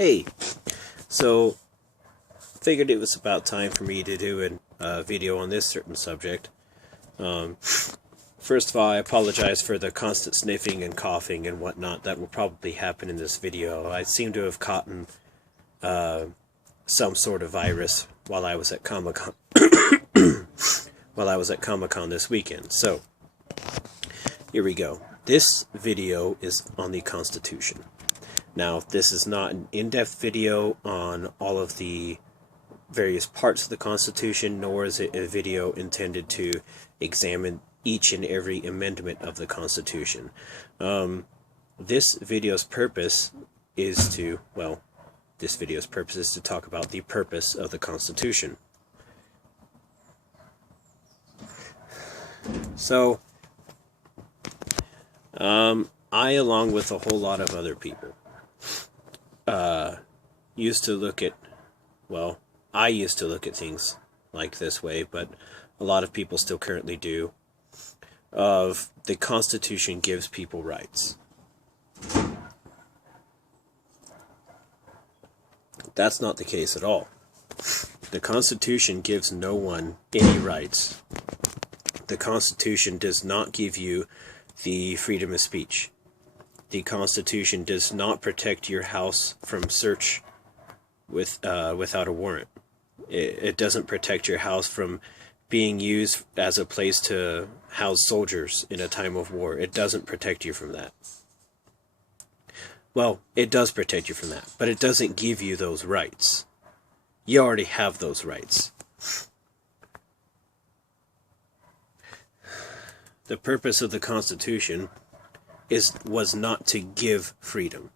Hey, so figured it was about time for me to do a video on this certain subject. First of all, I apologize for the constant sniffing and coughing and whatnot that will probably happen in this video. I seem to have caught some sort of virus while I was at Comic-Con this weekend. So, here we go. This video is on the Constitution. Now, this is not an in-depth video on all of the various parts of the Constitution, nor is it a video intended to examine each and every amendment of the Constitution. This video's purpose is to talk about the purpose of the Constitution. So, I, along with a whole lot of other people, used to look at, I used to look at things like this way, but a lot of people still currently do, of the Constitution gives people rights. That's not the case at all. The Constitution gives no one any rights. The Constitution does not give you the freedom of speech. The Constitution does not protect your house from search without a warrant. It doesn't protect your house from being used as a place to house soldiers in a time of war. It doesn't protect you from that. Well, it does protect you from that, but it doesn't give you those rights. You already have those rights. The purpose of the Constitution was not to give freedom.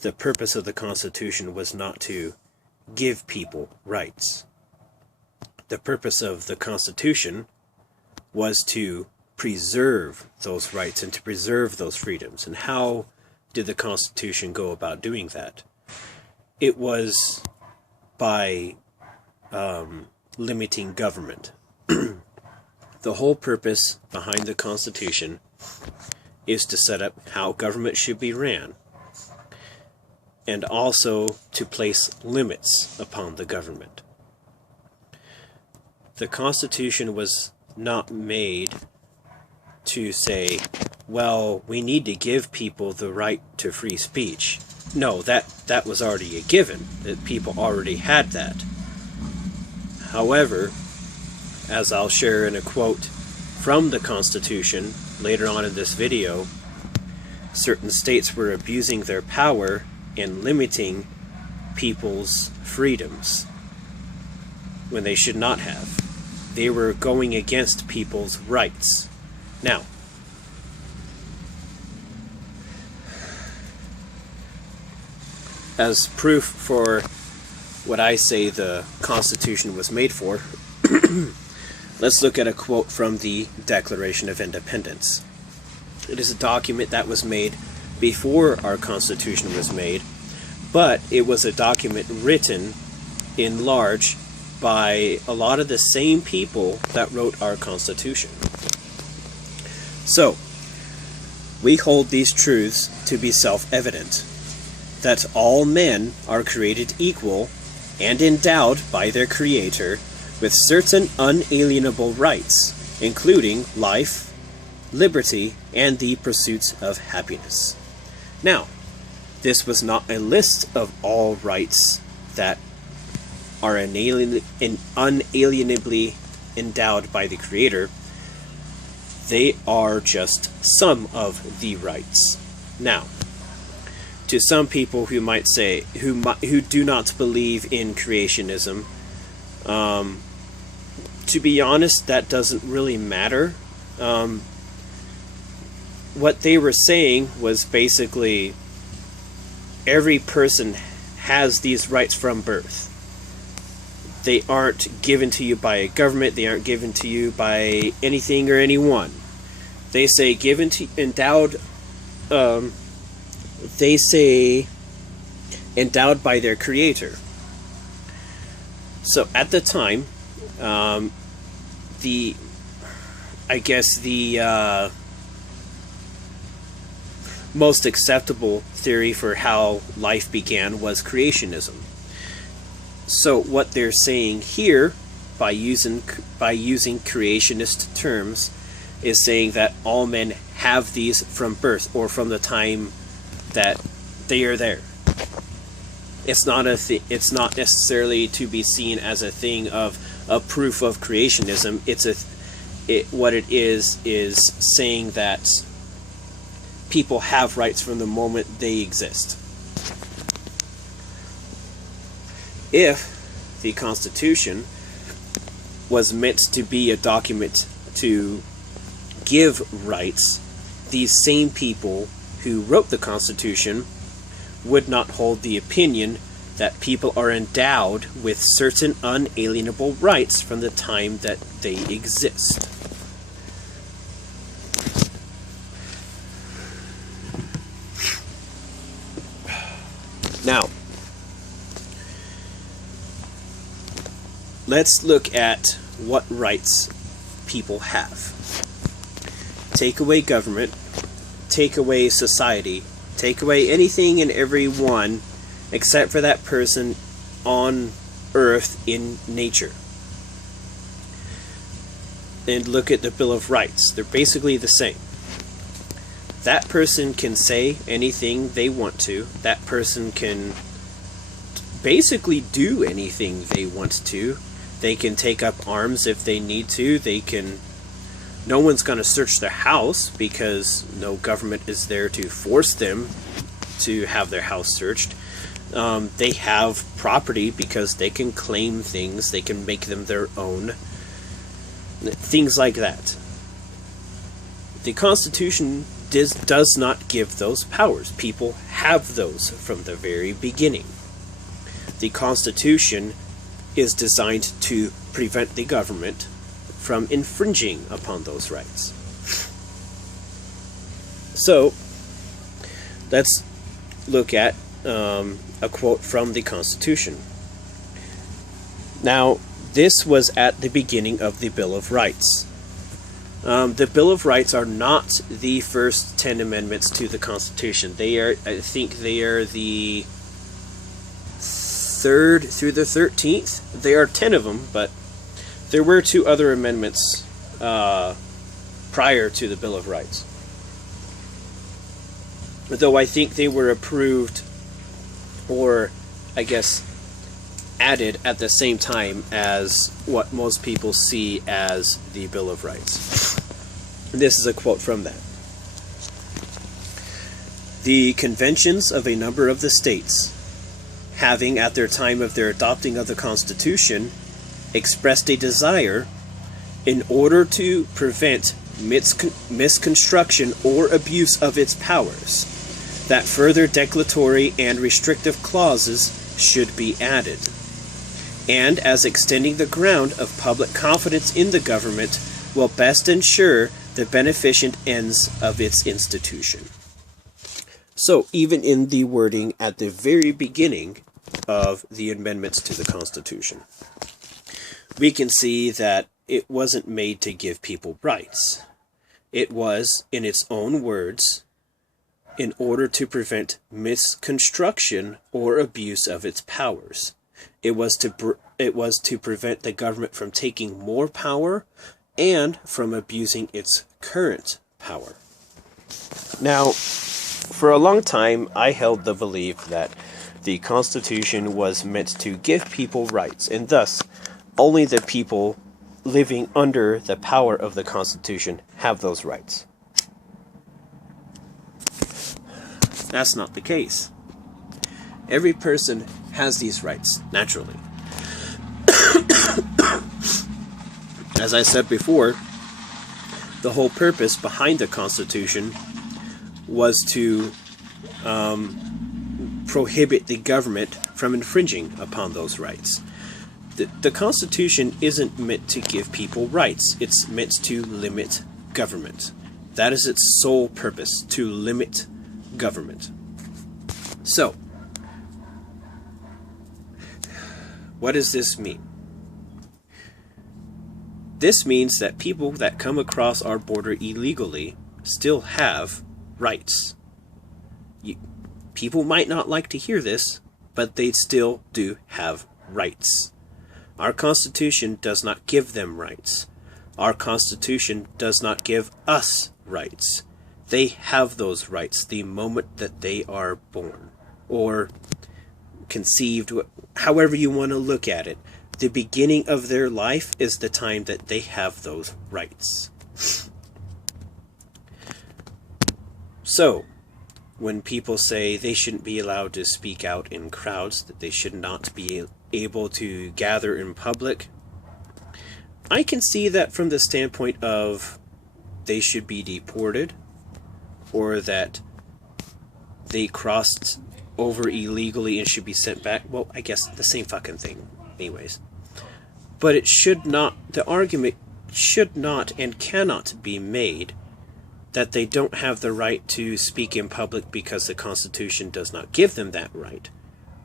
The purpose of the Constitution was not to give people rights. The purpose of the Constitution was to preserve those rights and to preserve those freedoms. And how did the Constitution go about doing that? It was by limiting government. The whole purpose behind the Constitution is to set up how government should be ran, and also to place limits upon the government. The Constitution was not made to say, well, we need to give people the right to free speech. No, that was already a given, that people already had that. However, as I'll share in a quote from the Constitution later on in this video, certain states were abusing their power and limiting people's freedoms when they should not have. They were going against people's rights. Now, as proof for what I say the Constitution was made for, let's look at a quote from the Declaration of Independence. It is a document that was made before our Constitution was made, but it was a document written in large by a lot of the same people that wrote our Constitution. So, we hold these truths to be self-evident, that all men are created equal and endowed by their Creator with certain unalienable rights, including life, liberty, and the pursuits of happiness. Now, this was not a list of all rights that are unalienably endowed by the Creator. They are just some of the rights. Now, to some people who might say, who do not believe in creationism, to be honest, that doesn't really matter. What they were saying was basically every person has these rights from birth. They aren't given to you by a government. They aren't given to you by anything or anyone. They say endowed by their Creator. So at the time, most acceptable theory for how life began was creationism. So what they're saying here, by using creationist terms, is saying that all men have these from birth, or from the time that they are there. It's not it's not necessarily to be seen as a thing of a proof of creationism. What it is saying that people have rights from the moment they exist. If the Constitution was meant to be a document to give rights, these same people who wrote the Constitution would not hold the opinion that people are endowed with certain unalienable rights from the time that they exist. Now, let's look at what rights people have. Take away government, take away society, take away anything and everyone except for that person on earth in nature. And look at the Bill of Rights. They're basically the same. That person can say anything they want to. That person can basically do anything they want to. They can take up arms if they need to. No one's going to search their house because no government is there to force them to have their house searched. They have property because they can claim things. They can make them their own. Things like that. The Constitution does not give those powers. People have those from the very beginning. The Constitution is designed to prevent the government from infringing upon those rights. So, let's look at a quote from the Constitution. Now, this was at the beginning of the Bill of Rights. The Bill of Rights are not the first 10 amendments to the Constitution. I think they are the 3rd through the 13th. There are 10 of them, but there were 2 other amendments prior to the Bill of Rights. Though I think they were approved, or I guess added at the same time as what most people see as the Bill of Rights. This is a quote from that. The conventions of a number of the states, having at their time of their adopting of the Constitution expressed a desire, in order to prevent misconstruction or abuse of its powers, that further declaratory and restrictive clauses should be added, and as extending the ground of public confidence in the government will best ensure the beneficent ends of its institution. So, even in the wording at the very beginning of the amendments to the Constitution, we can see that it wasn't made to give people rights. It was, in its own words, in order to prevent misconstruction or abuse of its powers. It was to prevent the government from taking more power and from abusing its current power. Now, for a long time, I held the belief that the Constitution was meant to give people rights, and thus, only the people living under the power of the Constitution have those rights. That's not the case. Every person has these rights, naturally. As I said before, the whole purpose behind the Constitution was to prohibit the government from infringing upon those rights. The Constitution isn't meant to give people rights. It's meant to limit government. That is its sole purpose, to limit government. So, what does this mean? This means that people that come across our border illegally still have rights. People might not like to hear this, but they still do have rights. Our Constitution does not give them rights. Our Constitution does not give us rights. They have those rights the moment that they are born, or conceived, however you want to look at it. The beginning of their life is the time that they have those rights. So, when people say they shouldn't be allowed to speak out in crowds, that they should not be able to gather in public, I can see that from the standpoint of they should be deported, or that they crossed over illegally and should be sent back. Well, I guess the same fucking thing anyways. But it should not, the argument should not and cannot be made that they don't have the right to speak in public because the Constitution does not give them that right.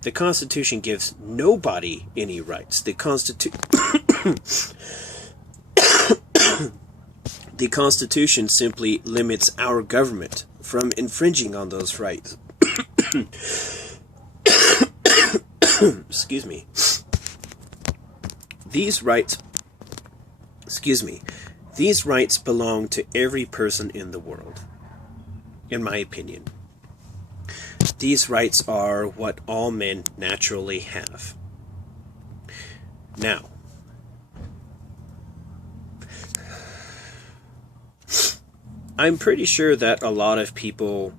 The Constitution gives nobody any rights. The Constitution simply limits our government from infringing on those rights. Excuse me. These rights belong to every person in the world, in my opinion. These rights are what all men naturally have. Now, I'm pretty sure that a lot of people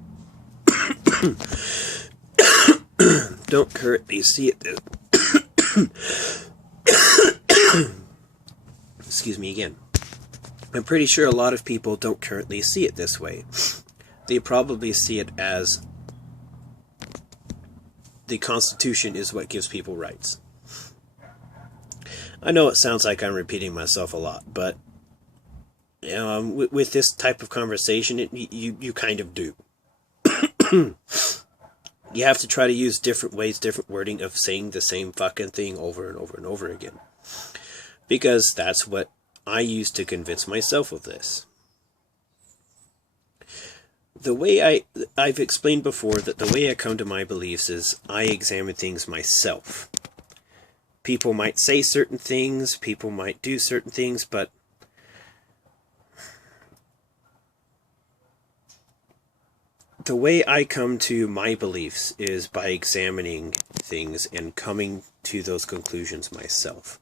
don't currently see it this excuse me again. I'm pretty sure a lot of people don't currently see it this way. They probably see it as the Constitution is what gives people rights. I know it sounds like I'm repeating myself a lot, but you know, with this type of conversation, you kind of do. You have to try to use different ways, different wording of saying the same fucking thing over and over and over again. Because that's what I use to convince myself of this. The way I've explained before that the way I come to my beliefs is I examine things myself. People might say certain things, people might do certain things, but the way I come to my beliefs is by examining things and coming to those conclusions myself.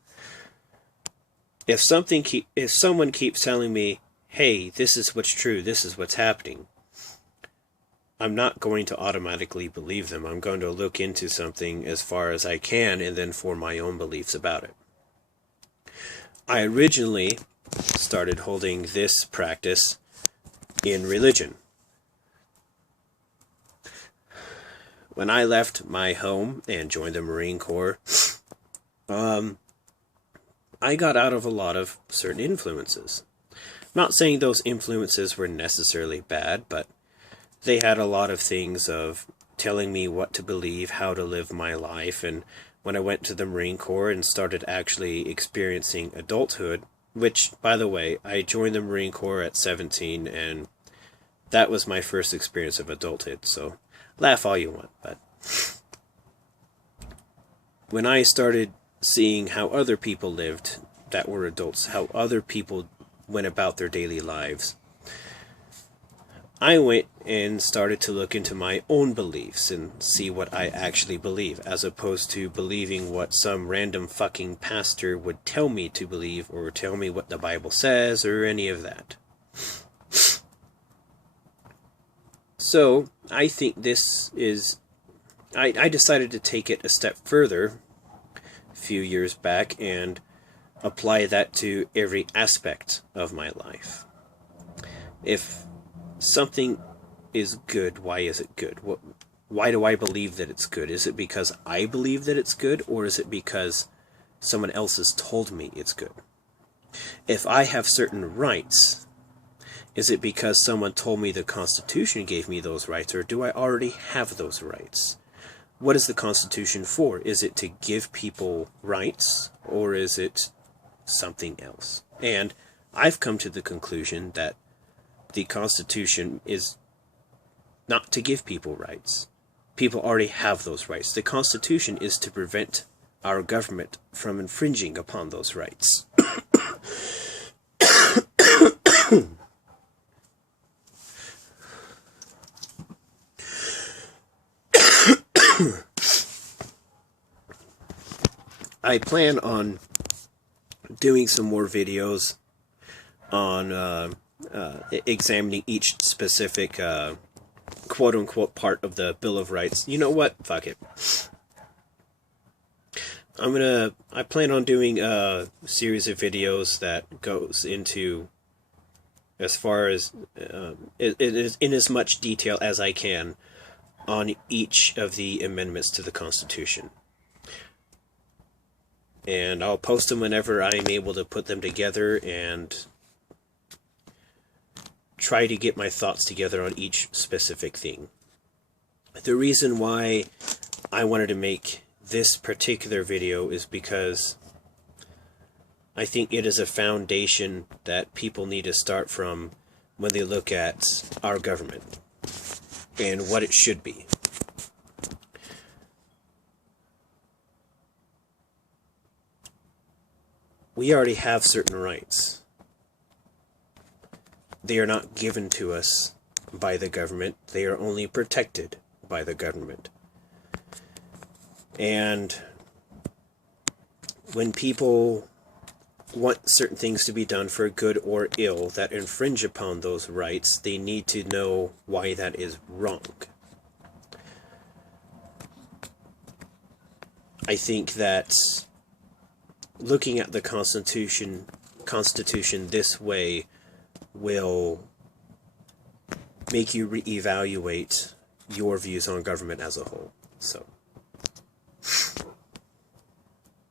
If someone keeps telling me, hey, this is what's true, this is what's happening, I'm not going to automatically believe them. I'm going to look into something as far as I can and then form my own beliefs about it. I originally started holding this practice in religion. When I left my home and joined the Marine Corps, I got out of a lot of certain influences. I'm not saying those influences were necessarily bad, but they had a lot of things of telling me what to believe, how to live my life, and when I went to the Marine Corps and started actually experiencing adulthood, which, by the way, I joined the Marine Corps at 17, and that was my first experience of adulthood, so laugh all you want, but when I started seeing how other people lived that were adults, how other people went about their daily lives, I went and started to look into my own beliefs and see what I actually believe, as opposed to believing what some random fucking pastor would tell me to believe, or tell me what the Bible says, or any of that. So, I think this is... I decided to take it a step further a few years back and apply that to every aspect of my life. If something is good, why is it good? Why do I believe that it's good? Is it because I believe that it's good, or is it because someone else has told me it's good? If I have certain rights, is it because someone told me the Constitution gave me those rights, or do I already have those rights? What is the Constitution for? Is it to give people rights, or is it something else? And I've come to the conclusion that the Constitution is not to give people rights. People already have those rights. The Constitution is to prevent our government from infringing upon those rights. I plan on doing some more videos on examining each specific quote-unquote part of the Bill of Rights. You know what? Fuck it. I plan on doing a series of videos that goes into as far as in as much detail as I can on each of the amendments to the Constitution. And I'll post them whenever I'm able to put them together and try to get my thoughts together on each specific thing. The reason why I wanted to make this particular video is because I think it is a foundation that people need to start from when they look at our government and what it should be. We already have certain rights. They are not given to us by the government. They are only protected by the government. And when people want certain things to be done for good or ill that infringe upon those rights, they need to know why that is wrong. I think that looking at the Constitution this way will make you reevaluate your views on government as a whole. So